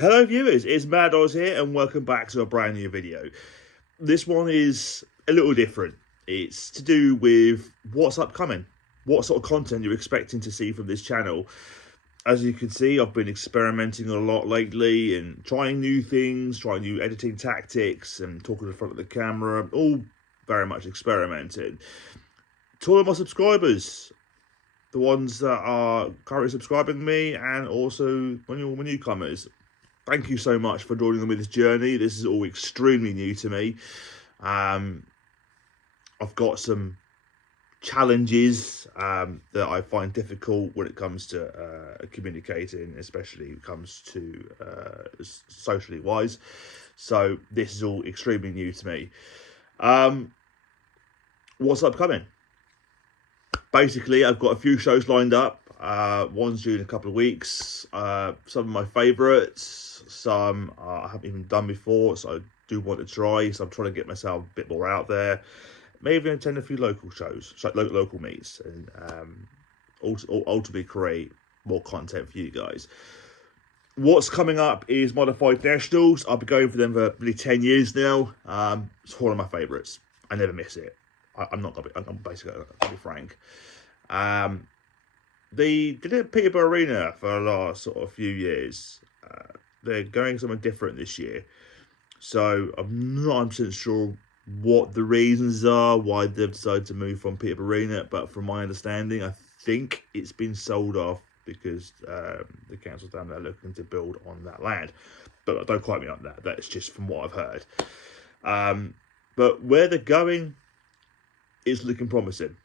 Hello viewers, it's Mad Oz here and welcome back to a brand new video. This one is a little different. It's to do with what's upcoming, what sort of content you're expecting to see from this channel. As you can see, I've been experimenting a lot lately and trying new things, trying new editing tactics and talking in front of the camera, all very much experimenting. To all of my subscribers, the ones that are currently subscribing me and also my newcomers, thank you so much for joining me with this journey. This is all extremely new to me. I've got some challenges that I find difficult when it comes to communicating, especially when it comes to socially wise. So this is all extremely new to me. What's upcoming? Basically, I've got a few shows lined up. One's due in a couple of weeks. Some of my favourites, some I haven't even done before, so I do want to try. So I'm trying to get myself a bit more out there. Maybe attend a few local shows, local meets, and ultimately create more content for you guys. What's coming up is Modified Nationals. I've been going for them for nearly 10 years now. It's one of my favourites. I never miss it. I'm basically gonna be frank. They did it at Peterborough Arena for the last sort of few years. They're going something different this year. So I'm not 100% sure what the reasons are, why they've decided to move from Peterborough Arena. But from my understanding, I think it's been sold off because the council's down there looking to build on that land. But don't quote me on that. That's just from what I've heard. But where they're going is looking promising.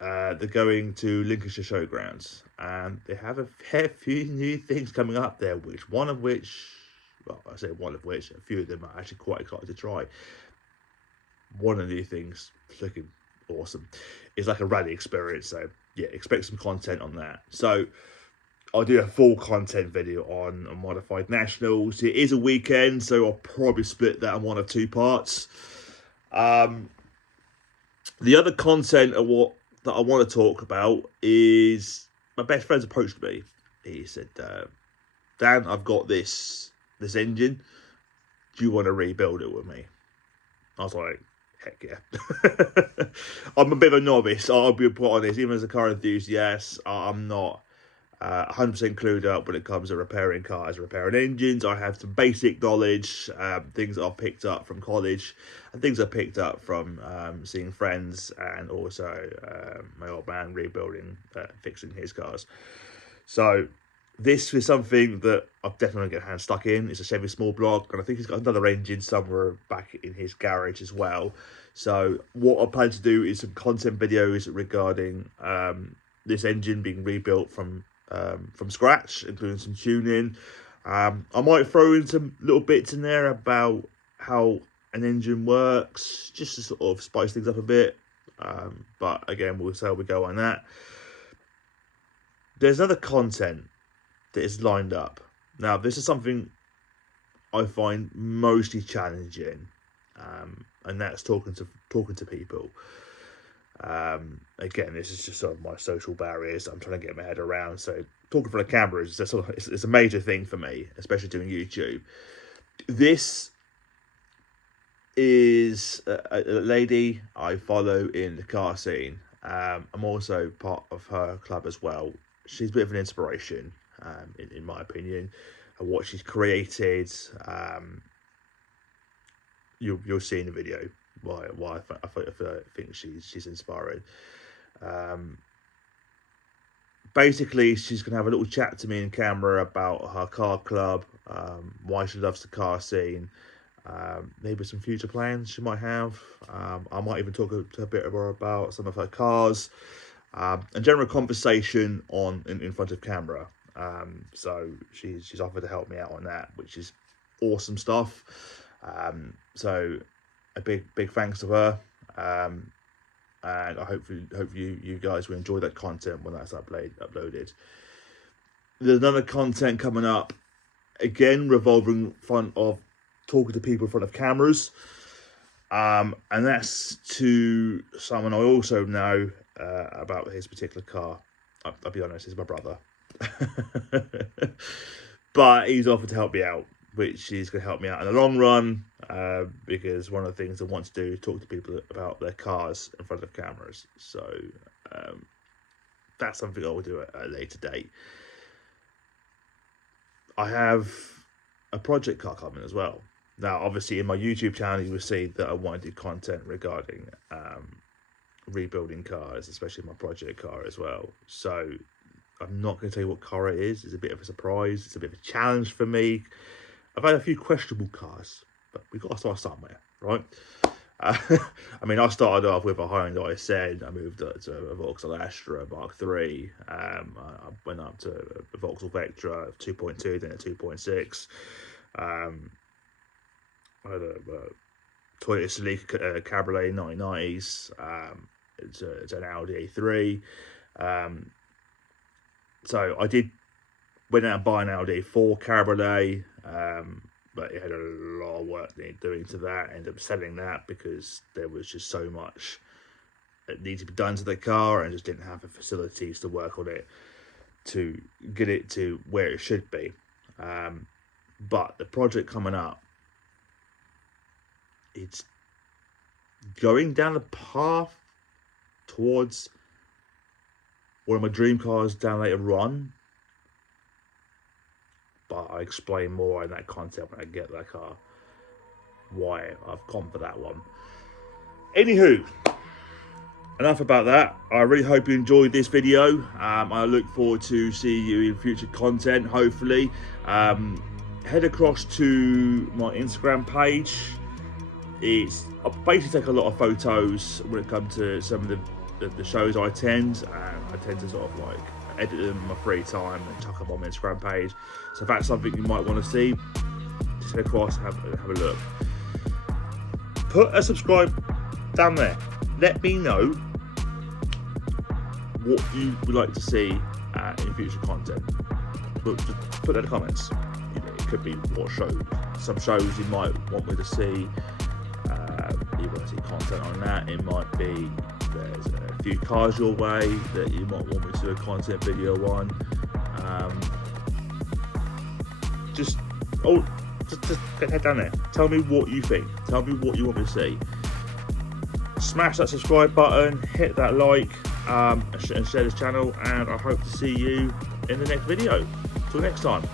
They're going to Lincolnshire Showgrounds, and they have a fair few new things coming up there. A few of them are actually quite excited to try. One of the new things looking awesome. It's like a rally experience, so yeah, expect some content on that. So I'll do a full content video on Modified Nationals. It is a weekend, so I'll probably split that in one or two parts. The other content that I want to talk about is my best friend's approached me. He said, Dan, I've got this engine. Do you want to rebuild it with me? I was like, heck yeah. I'm a bit of a novice. I'll be put honest. Even as a car enthusiast, I'm not 100% clued up when it comes to repairing cars, repairing engines. I have some basic knowledge, things that I've picked up from college, and things I picked up from seeing friends, and also my old man rebuilding, fixing his cars. So this is something that I've definitely got hands stuck in. It's a Chevy small block, and I think he's got another engine somewhere back in his garage as well. So what I plan to do is some content videos regarding this engine being rebuilt from scratch, including some tuning. I might throw in some little bits in there about how an engine works, just to sort of spice things up a bit. But again, we'll see how we go on that. There's other content that is lined up. Now, this is something I find mostly challenging, and that's talking to people. Again, this is just sort of my social barriers I'm trying to get my head around. So talking for the camera is it's a major thing for me, especially doing YouTube. This is a lady I follow in the car scene. I'm also part of her club as well. She's a bit of an inspiration, in my opinion, and what she's created. You'll see in the video why I think she's inspiring. Basically, she's going to have a little chat to me in camera about her car club, why she loves the car scene, maybe some future plans she might have. I might even talk a bit more about some of her cars, and general conversation in front of camera. So she's offered to help me out on that, which is awesome stuff. So a big thanks to her. And I hope you guys will enjoy that content when that's uploaded. There's another content coming up, again revolving in front of talking to people in front of cameras, and that's to someone I also know about his particular car. I'll be honest, he's my brother. but he's offered to help me out, which is going to help me out in the long run, because one of the things I want to do is talk to people about their cars in front of cameras. So that's something I will do at a later date. I have a project car coming as well. Now, obviously, in my YouTube channel, you will see that I want to do content regarding rebuilding cars, especially my project car as well. So I'm not going to tell you what car it is. It's a bit of a surprise. It's a bit of a challenge for me. I've had a few questionable cars, but we've got to start somewhere, right? I mean, I started off with a Hyundai Accent. I moved to a Vauxhall Astra Mark III. I went up to a Vauxhall Vectra 2.2, then a 2.6. I had a Toyota Celica Cabriolet 1990s. It's an Audi A3. So I went out and buy an Audi 4 Cabriolet, but it had a lot of work doing to that. I ended up selling that because there was just so much that needed to be done to the car, and just didn't have the facilities to work on it to get it to where it should be. But the project coming up, it's going down the path towards one of my dream cars down later on. But I explain more in that content when I get that car, why I've gone for that one. Anywho, enough about that. I really hope you enjoyed this video. I look forward to seeing you in future content, hopefully. Head across to my Instagram page. I basically take a lot of photos when it comes to some of the shows I attend. I tend to sort of like edit them in my free time and chuck them on my Instagram page. So if that's something you might want to see, just head across and have a look. Put a subscribe down there. Let me know what you would like to see in future content. But just put that in the comments. It could be what shows, some shows you might want me to see. You want to see content on that. It might be there's a few cars your way that you might want me to do a content video on. Just head down there. Tell me what you think. Tell me what you want me to see. Smash that subscribe button, hit that like, and share this channel, and I hope to see you in the next video. Till next time.